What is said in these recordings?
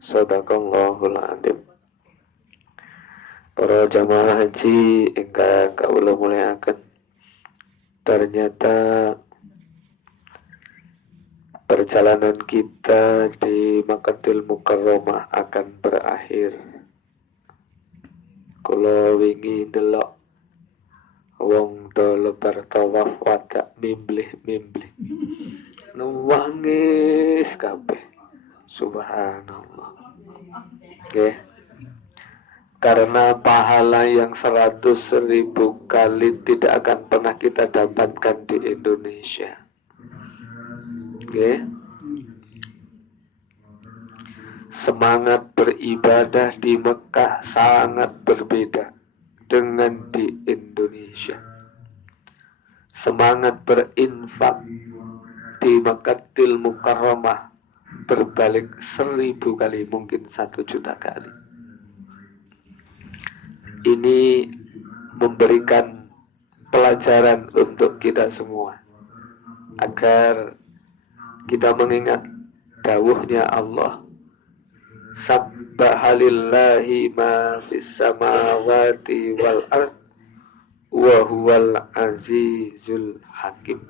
Sadaqallahul adzim. Para jamaah haji ingkang kawula mulyakaken. Ternyata perjalanan kita di Makkatul Mukarramah akan berakhir. Kula wingi ndelok wong do lebar tawaf wadak mimblih-mimblih. Nuwangis kabeh. Subhanallah. Nggih. Karena pahala yang 100.000 kali tidak akan pernah kita dapatkan di Indonesia. Oke. Semangat beribadah di Mekah sangat berbeda dengan di Indonesia. Semangat berinfak di Makkatul Mukarramah berbalik 1.000 kali, mungkin 1 juta kali. Ini memberikan pelajaran untuk kita semua agar kita mengingat dawuhnya Allah, Sabbahalillahi ma fis samawati wal ard wa huwal azizul hakim.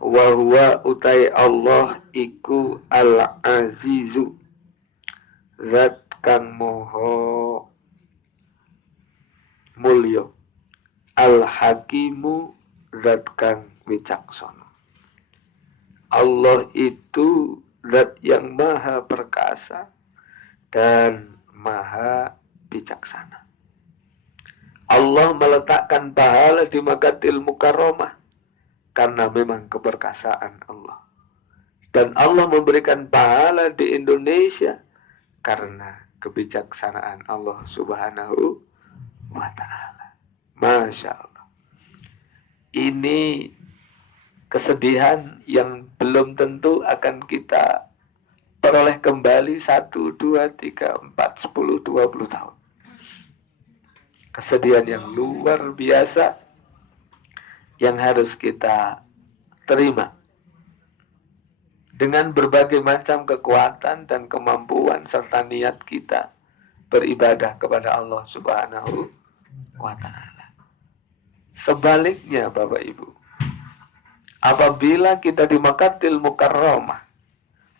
Wa huwa utai Allah iku al azizu, zat kang moho mulya, al hakimu, zat kang wicaksana. Allah itu zat yang maha perkasa dan maha bijaksana. Allah meletakkan pahala di Makkatul Mukarramah karena memang keperkasaan Allah. Dan Allah memberikan pahala di Indonesia karena kebijaksanaan Allah Subhanahu wa ta'ala. Masya Allah. Ini kesedihan yang belum tentu akan kita peroleh kembali 1, 2, 3, 4, 10, 20 tahun. Kesedihan yang luar biasa yang harus kita terima dengan berbagai macam kekuatan dan kemampuan serta niat kita beribadah kepada Allah Subhanahu wa ta'ala. Sebaliknya Bapak Ibu, apabila kita di Makkatul Mukarramah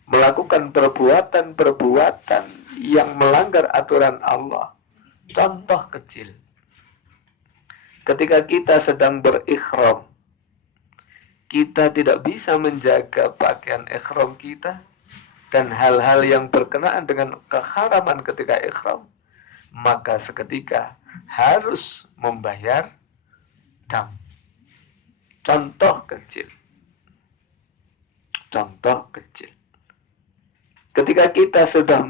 melakukan perbuatan-perbuatan yang melanggar aturan Allah, contoh kecil, ketika kita sedang berikhram, kita tidak bisa menjaga pakaian ikhram kita dan hal-hal yang berkenaan dengan keharaman ketika ikhram, maka seketika harus membayar dam. Contoh kecil. Ketika kita sudah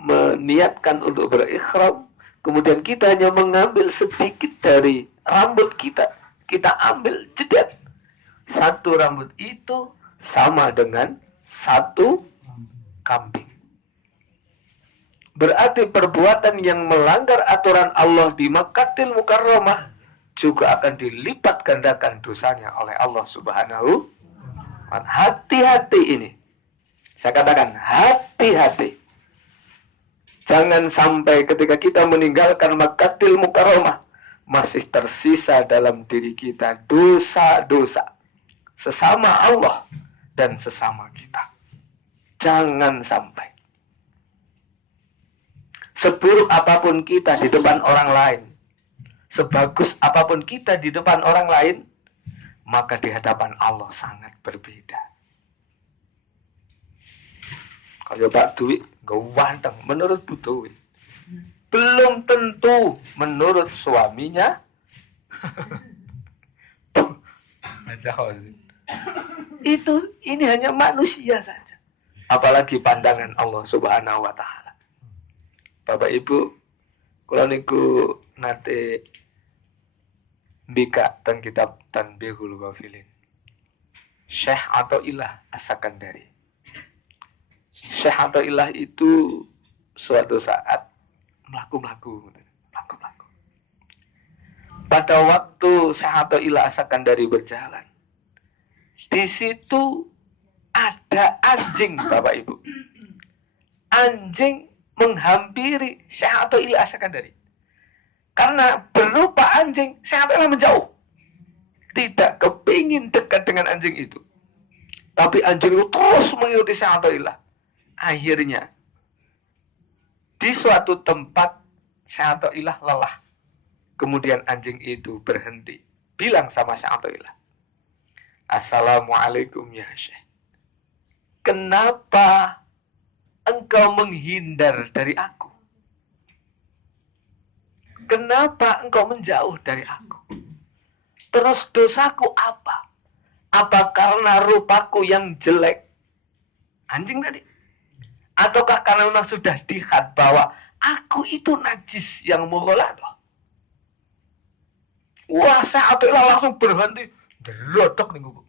meniatkan untuk berikhram, kemudian kita hanya mengambil sedikit dari rambut kita ambil jedat. 1 rambut itu sama dengan 1 kambing. Berarti perbuatan yang melanggar aturan Allah di Makkatul Mukarramah juga akan dilipat gandakan dosanya oleh Allah Subhanahu wa ta'ala. Hati-hati ini. Saya katakan hati-hati. Jangan sampai ketika kita meninggalkan Makkatul Mukarramah masih tersisa dalam diri kita dosa-dosa sesama Allah dan sesama kita. Jangan sampai. Seburuk apapun kita di depan orang lain, sebagus apapun kita di depan orang lain, maka di hadapan Allah sangat berbeda. Kalau Pak Dwi ganteng menurut Bu Dwi, belum tentu menurut suaminya. Ini hanya manusia saja. Apalagi pandangan Allah Subhanahu wa ta'ala. Bapak Ibu, kula niku nate mbika teng kitab Tanbihul Ghafilin. Syekh Athaillah As-Sakandari. Syekh Athaillah itu suatu saat melaku. Pada waktu Syekh Athaillah As-Sakandari berjalan, di situ ada anjing, Bapak Ibu. Anjing menghampiri Syekh Athaillah As-Sakandari. Karena berupa anjing, Syekh Athaillah menjauh. Tidak kepingin dekat dengan anjing itu. Tapi anjing itu terus mengikuti Syekh Athaillah. Akhirnya, di suatu tempat Syekh Athaillah lelah. Kemudian anjing itu berhenti. Bilang sama Syekh Athaillah, "Assalamualaikum ya Syekh. Kenapa engkau menghindar dari aku? Kenapa engkau menjauh dari aku? Terus dosaku apa? Apa karena rupaku yang jelek?" Anjing tadi. Ataukah karena memang sudah dihad bahwa aku itu najis yang mughaladhah? Wah, Syekh Athaillah langsung berhenti. Derodok nih, Bu.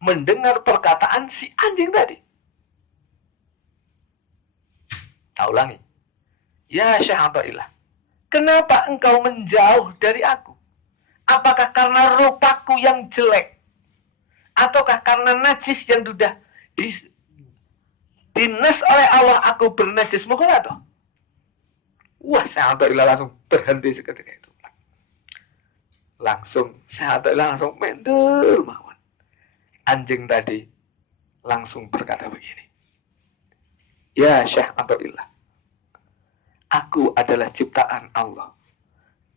Mendengar perkataan si anjing tadi. Tak ulangi. "Ya Syekh Athaillah, kenapa engkau menjauh dari aku? Apakah karena rupaku yang jelek? Ataukah karena najis yang sudah dinas oleh Allah aku bernajis mughaladhah?" Wah, Syekh Athaillah langsung berhenti seketika itu. Langsung Syekh Athaillah langsung mendel mawon. Anjing tadi langsung berkata begini, "Ya Syekh Athaillah, aku adalah ciptaan Allah.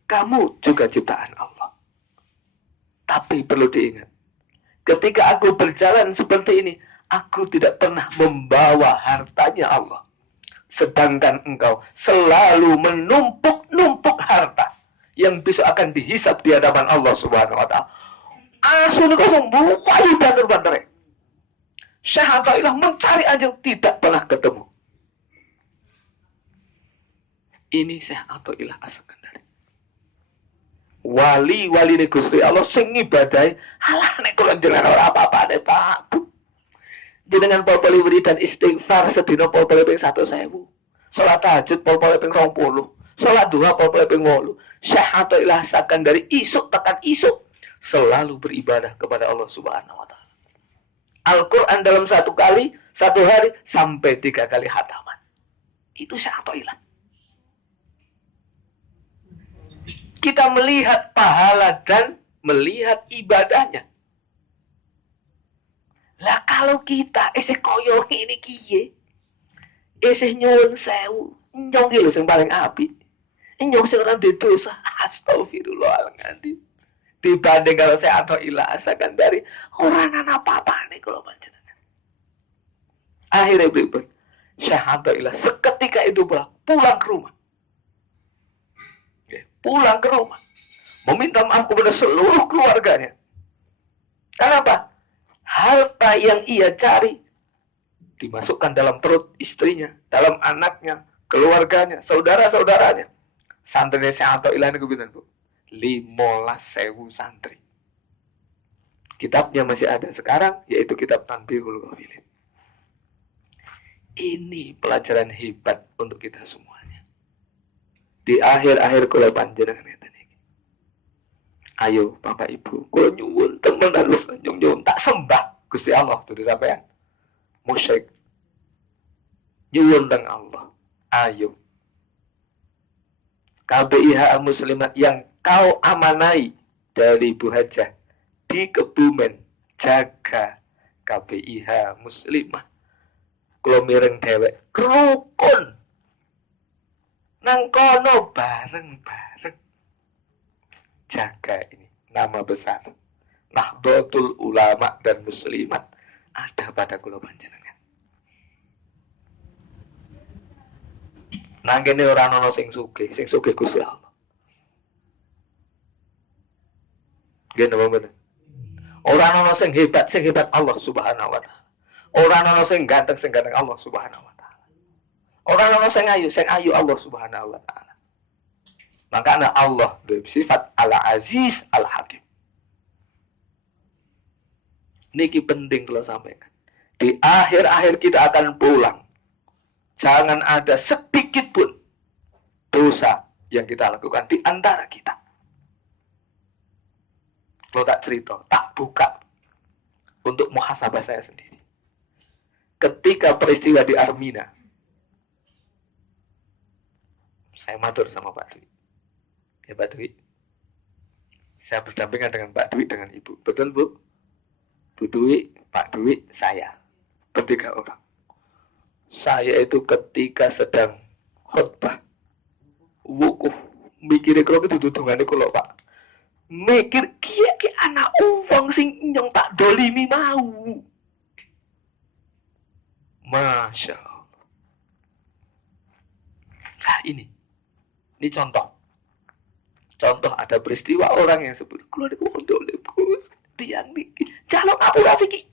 Kamu juga ciptaan Allah. Tapi perlu diingat, ketika aku berjalan seperti ini, aku tidak pernah membawa hartanya Allah. Sedangkan engkau selalu menumpuk-numpuk harta yang bisa akan dihisap di hadapan Allah Subhanahu wa Ta'ala." Asun kau membukai banter-banter. Syekh Athaillah mencari anjing tidak pernah ketemu. Ini Syekh Athaillah As-Sakandari. Wali-wali ne Gusti Allah sing ngibadahi, halah nek kula jenengan ora apa-apa nek Pak. Jenengan pol-poli wiridan istighfar sedina pol-poli ping 100.000. Salat tahajud pol-poli ping 20. Salat duha pol-poli ping 8. Syekh Athaillah As-Sakandari isuk tekan isuk selalu beribadah kepada Allah Subhanahu wa Ta'ala. Al-Quran dalam satu hari sampai 3 kali khataman. Itu Syekh Athaillah. Kita melihat pahala dan melihat ibadahnya. Lah kalau kita isih koyo ngene kiye, isih nyuwun sewu, nyong iki lho sing paling apik. Nyong sing ora dosa, astagfirullahaladzim. Dibanding kalau Syekh Athaillah As-Sakandari, orang ana apa-apa nih kalau panjenengan. Akhirnya berikut, Syekh Athaillah seketika itu pulang ke rumah. Pulang ke rumah. Meminta maaf kepada seluruh keluarganya. Kenapa? Harta yang ia cari dimasukkan dalam perut istrinya, dalam anaknya, keluarganya, saudara-saudaranya. Santrinya Syekh Athaillah ini kebiasaan, Bu. 15.000 santri. Kitabnya masih ada sekarang, yaitu kitab Tanbihul Ghafilin. Ini pelajaran hebat untuk kita semuanya. Di akhir-akhir kula panjenengan ngeten iki. Ayo Bapak Ibu, kula nyuwun temenan nyuwun tak sembah Gusti Allah dudu sampean. Musyrik. Nyuwun teng Allah. Ayo. KBIH Muslimat yang kau amanai dari Bu Hajah di Kebumen, jaga KBIH Muslimah. Kula mireng dhewek rukun nang kono bareng-bareng jaga ini nama besar Nahdlatul Ulama dan Muslimat ada pada kula panjenengan. Nang kene ora ana sing sugih Gusti Allah. Nggih napa mboten? Ora ana sing hebat Allah Subhanahu wa Ta'ala. Ora ana sing ganteng Allah Subhanahu wa Ta'ala. Ora ana sing ayu Allah Subhanahu wa Ta'ala. Makanya Allah bersifat Al-Aziz Al-Hakim. Niki penting kalau sampaikan. Di akhir-akhir kita akan pulang. Jangan ada sedikit pun dosa yang kita lakukan di antara kita. Kalau tak cerita, tak buka. untuk muhasabah saya sendiri. Ketika peristiwa di Armina, saya matur sama Pak Dwi. Ya Pak Dwi, saya berdampingan dengan Pak Dwi dengan Ibu. Betul Bu? Bu Dwi, Pak Dwi, saya. Bertiga orang. Saya itu ketika sedang khutbah, wukuf, mikir kalau itu dudungannya kalau Pak. Mikir, kia anak uang sing nyong tak dolimi mau. Masya Allah. Nah ini contoh. Contoh ada peristiwa orang yang sebut, kalau dia ngomong dolim, dia mikir, jalur ngapura fikir.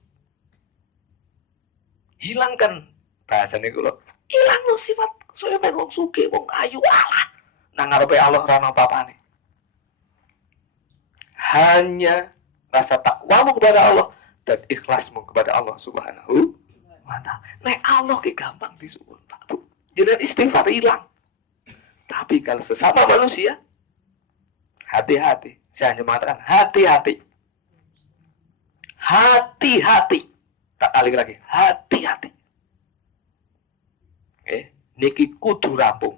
Hilangkan bahasanya kalau hilang lo sifat saya main wong suge wong ayu Allah nang ngarepe Allah ora ana apa-apane. Hanya rasa takwamu kepada Allah dan ikhlasmu kepada Allah Subhanahu wa ta'ala. Nek Allah ki gampang disuwun Pak Bu. Jenengan istighfar hilang. Tapi kalau sesama manusia hati-hati. Saya hanya mengatakan hati-hati. Hati-hati. Tak kali lagi, hati-hati. Niki kudu rampung.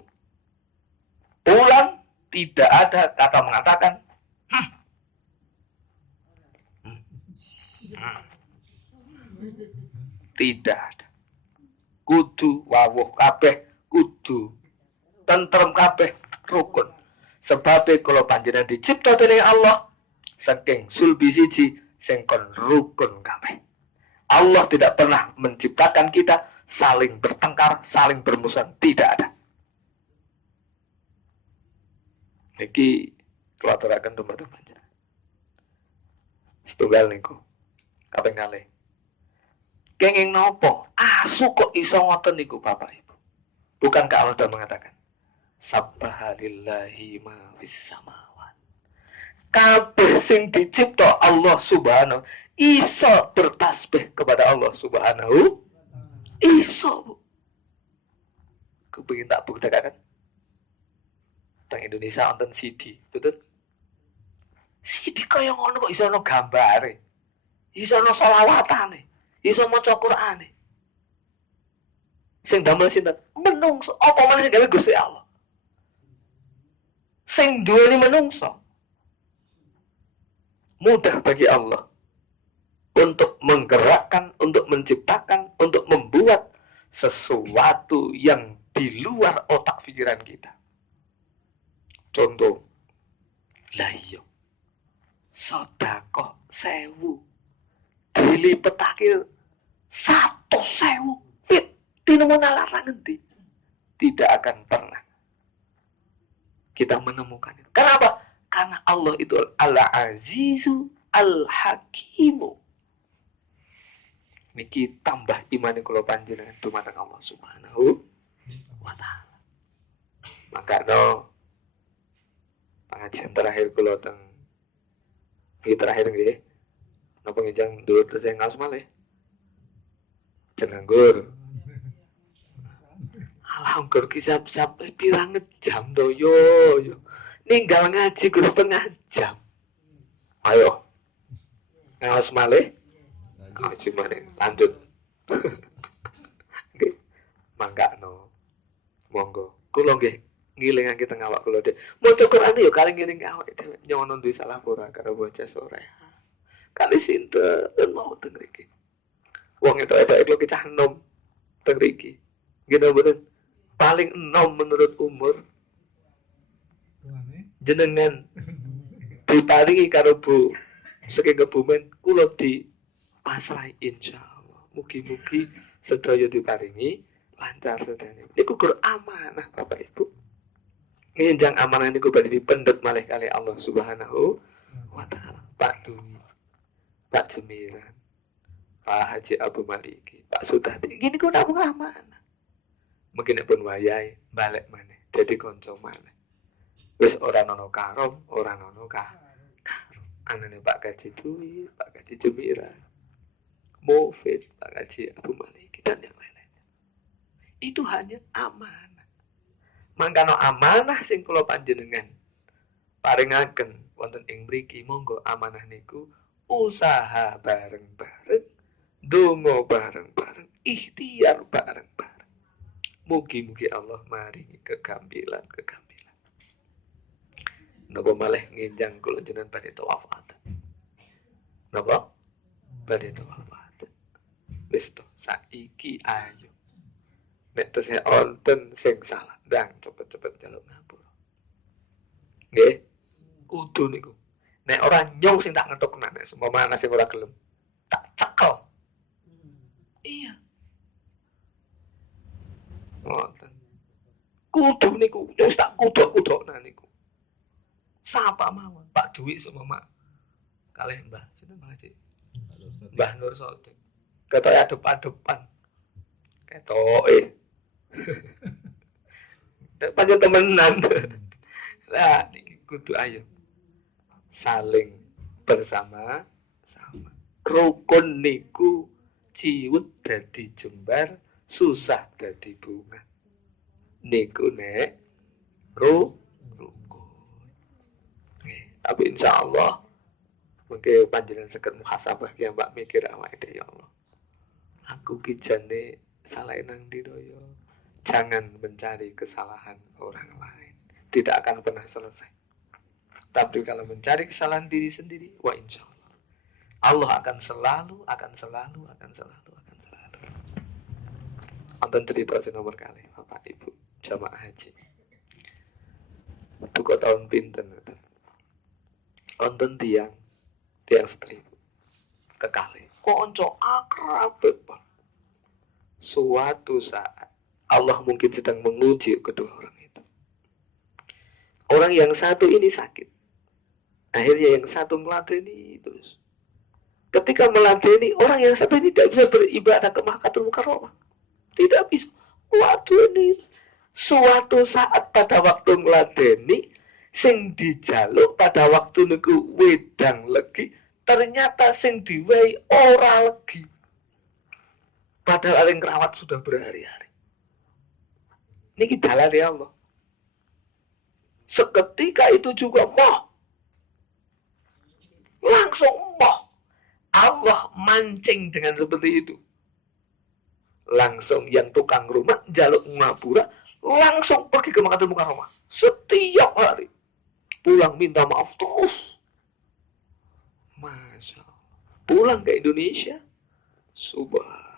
Pulang tidak ada kata mengatakan tidak ada. Kudu wawuh kabeh, kudu tentrem kabeh, rukun. Sebab kalau panjenengan dicipta dening Allah saking sulbi siji sing kon rukun kabeh. Allah tidak pernah menciptakan kita saling bertengkar, saling bermusuhan. Tidak ada. Niki kelaturakan domba-domba panjenengan. Setunggal niku. Kaping kalih. Kenging nopo? Asu kok iso ngoten niku Bapak Ibu. Bukankah Allah sudah mengatakan Sabbahalillahi ma fis samawat. Kabeh sing dicipta Allah Subhanahu iso bertasbih kepada Allah Subhanahu. Iso. Kepengin tak buktikan. Teng Indonesia wonten CD, betul? CD kaya ngono kok iso ono gambare. Iso ono selawatane. Iso maca Qur'ane. Sing damel sinten? Menungso. Apa meneh gawe Gusti Allah? Sing duweni menungso. Mudah bagi Allah untuk menggerakkan, untuk menciptakan, untuk membuat sesuatu yang di luar otak pikiran kita. Contoh, lah iya, sedekah 1000 dilipetake 100.000 fit tinumuna larang ngendi? Tidak akan pernah kita menemukan itu. Kenapa? Karena Allah itu Al-Azizu Al-Hakimu. Niki tambah iman kula panjenengan dumateng Allah Subhanahu wa ta'ala. Maka pengajian terakhir kula teng terakhir nggih. Napa ngejang dhuwur terus yang ngaos malih. Jenenggur. Alhamdulillah kisap-sap pirang jam to yo. Ninggal ngaji kurang setengah jam. Ayo. Ngaos malih. Ngaji malih. Lanjut. Nggih. Mangkakno. Monggo. Kula nggih ngilingake teng awak kula dhewe. Maca Quran yo kali ngiling awak dhewe. Nyono duwe salah ora karo baca sore. Kali sinten mau teng mriki. Wong itu kecah enom teng mriki. Gitu betul. Paling enom menurut umur. Jenengan diparingi karo Bu saking Kebumen kula dipasrahi insyaallah. Mugi-mugi sedaya diparingi lancar sedaya. Niku gur amanah Bapak Ibu. Ngenjang amanah niku badhe dipendhet malih kali Allah Subhanahu wa ta'ala. Pak Dwi, Pak Jemiran, Pak Haji Abu Maliki, Pak Sutati. Gini ku namung amanah. Mungkin pun wayahe balik maneh dadi kanca maneh. Wis ora ono karom, ora ono karom. Anane Pak Kaji Dwi, Pak Kaji Jemiran, Mufid, Pak Kaji Abu Maliki dan yang lain-lain. Itu hanya amanah. Mangkano amanah sing kula panjenengan paringaken wonten ing mriki monggo amanah niku usaha bareng-bareng Donga bareng-bareng, ikhtiar bareng-bareng. Mugi-mugi Allah maringi kegambilan. Napa malih ngenjang kula jenengan badhe tawaf. Napa? Badhe tawaf. Wis to, saiki ayo. Nek tesih onten sing salah, ndang cepet-cepet njaluk ngapura. Nggih, kudu niku. Nek ora nyong sing tak ngetokna, nek semana sing ora gelem, tak cekel. Iya. Ngoten. Kudu niku, wis tak kudok-kudokna niku. Sapa mawon, Pak Dwi semama. Kalih Mbah, sinten Mbah Haji? Mbah Nur Sodik. Ketoke adep-adepan. Ketoke. Panjang temenan. Lah niki kudu ayo saling bersama sama. Rukun niku ciwut dadi jembar, susah dadi bunga. Niku nek rukun. Tapi insyaallah mungkin panjenengan saged muhasabah ya Mbak mikir awake dhewe ya Allah. Aku ki jane salah nang ndi to ya. Jangan mencari kesalahan orang lain. Tidak akan pernah selesai. Tapi kalau mencari kesalahan diri sendiri, wah insya Allah. Allah akan selalu. Wonten cerita nomor kali, Bapak Ibu, jamaah haji. Itu kok tahun pinten. Wonten tiang seribu. Kekali. Konco akrab banget. Suatu saat Allah mungkin sedang menguji kedua orang itu. Orang yang satu ini sakit. Akhirnya yang satu meladeni terus. Ketika meladeni, orang yang satu ini tidak bisa beribadah ke Makkatul Mukarramah. Tidak bisa. Waduh ini. Suatu saat pada waktu meladeni, sing dijaluk pada waktu niku wedang legi, ternyata sing diwehi ora legi. Padahal yang kerawat sudah berhari-hari. Niki dalan ya Allah. Seketika itu juga moh. Langsung moh. Allah mancing dengan seperti itu. Langsung yang tukang rumah jaluk ngapura, langsung pergi ke Makkatul Mukarramah. Setiap hari. Pulang minta maaf terus. Masya Allah. Pulang ke Indonesia. Subhanallah.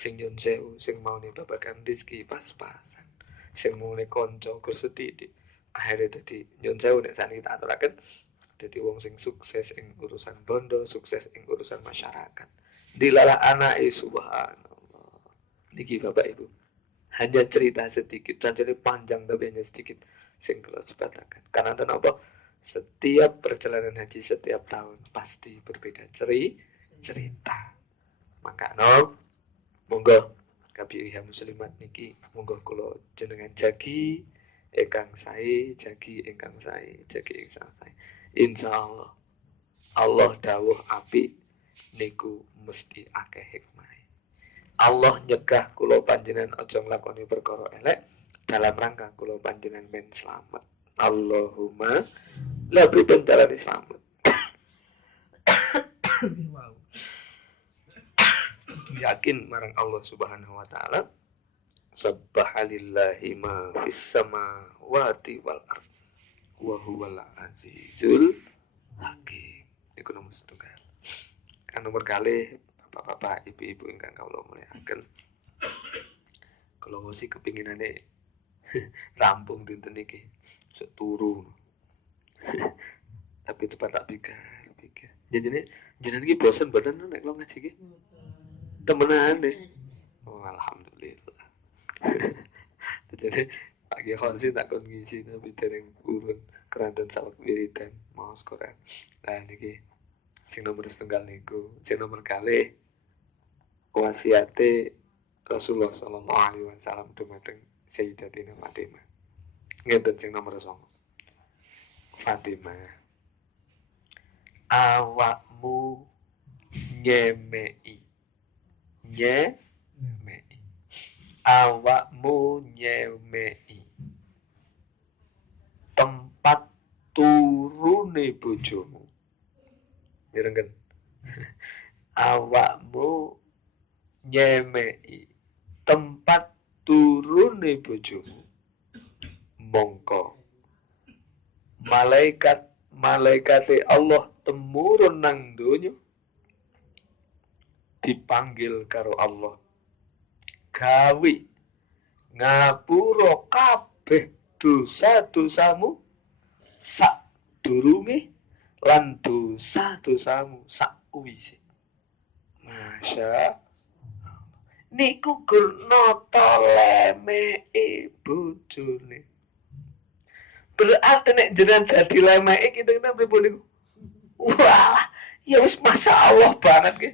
Sing nyun sewu, sing mau nih babakan rezeki pas-pasan. Sing mau nih konco kursedidi. Akhirnya jadi nyun sewu nek sakniki tak aturaken dadi wong sing sukses ing urusan bondo, sukses ing urusan masyarakat. Dilalah anake subhanallah. Niki Bapak Ibu. Hanya cerita sedikit, jadi panjang tapi hanya sedikit sing kula sebataken. Karena kenapa? Setiap perjalanan haji setiap tahun pasti berbeda cerita. Maka monggo kabeh muslimat niki monggo kula jenengan jagi ingkang sae, jagi ingkang sae. Insyaallah Allah dawuh apik niku mesti akeh hikmah. Allah nyegah kula panjenengan aja nglakoni perkara elek dalam rangka kula panjenengan men slamet. Allahumma la bidantarani slamet. Wow. Yakin marang Allah Subhanahu wa taala. Subhanallahi ma fis samawati wal ardh wa huwal azizul hakim. Iku nomor setunggal. Kan nomor kali bapak-bapak, ibu-ibu ingkang kawula mulyakaken. Kalau mesti kepinginane rampung dinten iki seturu. Tapi tepat tak pikir. Jadi jenengan iki bosen badan nek kula ngaji iki. Temenan deh. Oh, alhamdulillah. Jadi Pak Kiai Khonsi tak kon ngisi tapi dereng urun keranten sawek wiridan maos Quran. Nah niki sing nomor setunggal niku, sing nomor kalih wasiate Rasulullah sallallahu alaihi wasallam dumateng Sayyidatina Fatimah. Ngeten sing nomor 9. Fatimah. Awakmu nyemei. Awakmu nyemei tempat turune bojomu. Mirengken. awakmu nyemei tempat turune bojomu, mongko malaikate Allah temurun nang donya dipanggil karo Allah gawe ngapura kabeh dosa-dosamu sak durunge lan dosa-dosamu sak uwise. Masya niku gur nata lemeke bojone. Berarti nek jenengan dadi lemeke kita pripun niku? Wah, ya wis masyaallah banget ki.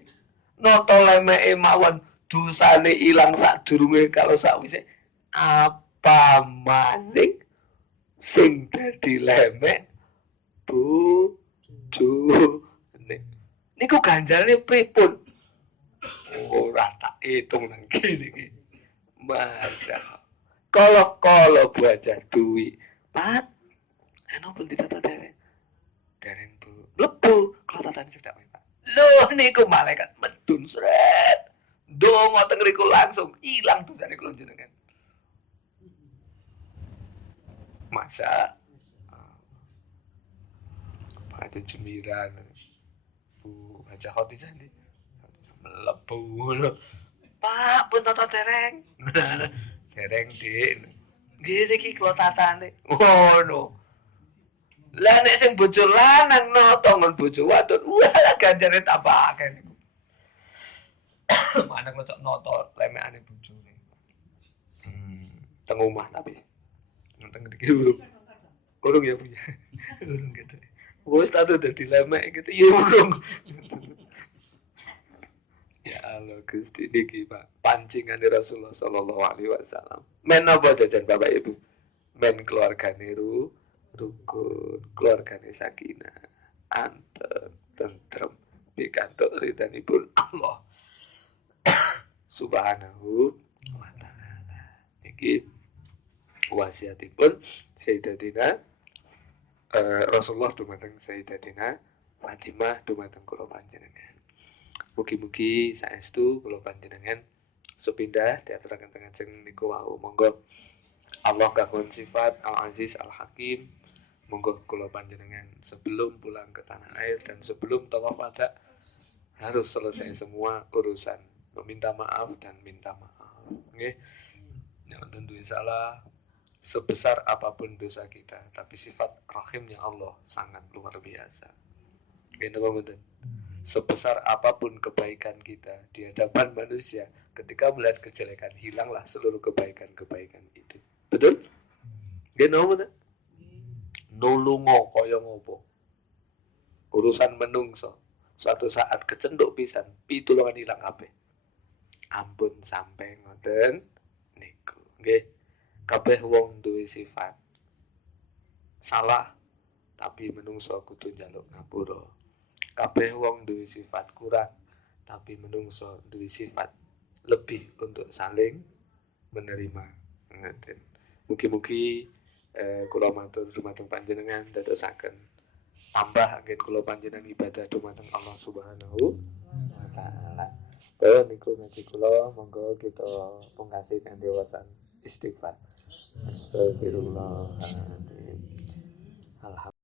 Nata lemeke mawon dosane ilang sadurunge kalau sakwise. Apa maning sing dadi lemek bojone. Niku ganjarane pripun? Ora tak hitung nang kene iki. Masya kalau bocah duwi pat pun ditata dereng bu lebu kalau tatane sedak Pak. Loh niku malaikat medun sret donga teng riku langsung ilang dosane kula jenengan. Masa ada cemiran Bu baca Khadijah nih melebu loh Pak pun tata dereng dereng dik gini iki kula tatane ngono lah nek sing bojo lanang nata ngon bojo wadon wah ganjare tambah akeh niku mana kok nata lemekane bojone teng omah tapi teng iki urung ya punya urung gitu wis tak dadi lemek gitu ya urung. Ya Allah Gusti niki Pak pancingan Rasulullah sallallahu alaihi wasallam. Men apa jajan Bapak Ibu? Men keluargane rukun, keluargane sakinah, anteng, tentrem, pikantuk ridhanipun Allah Subhanahu wa taala. Niki wasiatipun Sayyidatina Rasulullah dumateng Sayyidatina Fatimah dumateng kula panjenengan. Mugi-mugi saestu kula panjenengan sepindah diaturaken teng ajeng niku wau monggo Allah kagungan sifat Al-Aziz Al-Hakim monggo kula panjenengan sebelum pulang ke tanah air dan sebelum tawaf wada harus selesai semua urusan meminta maaf dan minta maaf nggih nek wonten duwe salah sebesar apapun dosa kita tapi sifat rahimnya Allah sangat luar biasa nggih napa mboten sebesar apapun kebaikan kita di hadapan manusia, ketika melihat kejelekan, hilanglah seluruh kebaikan-kebaikan itu. Betul? Geno nulungo kaya ngopo. Urusan menungso. Suatu saat kecenduk pisan, pitulungan hilang kabeh. Ampun sampai ngoten niku. Nggih. Kabeh wong duwe sifat. Salah tapi menungso kudu njaluk ngapura. Kabeh wong duwe sifat kurang tapi menungso duwe sifat lebih untuk saling menerima ngeten mugi-mugi kula matur dumateng panjenengan dadosaken tambah anggen kula panjenengan ibadah dumateng Allah Subhanahu wa taala. Niku ngaji kula monggo kita pungkasi kanthi wasan istighfar. Astagfirullahaladzim. Alhamdulillah.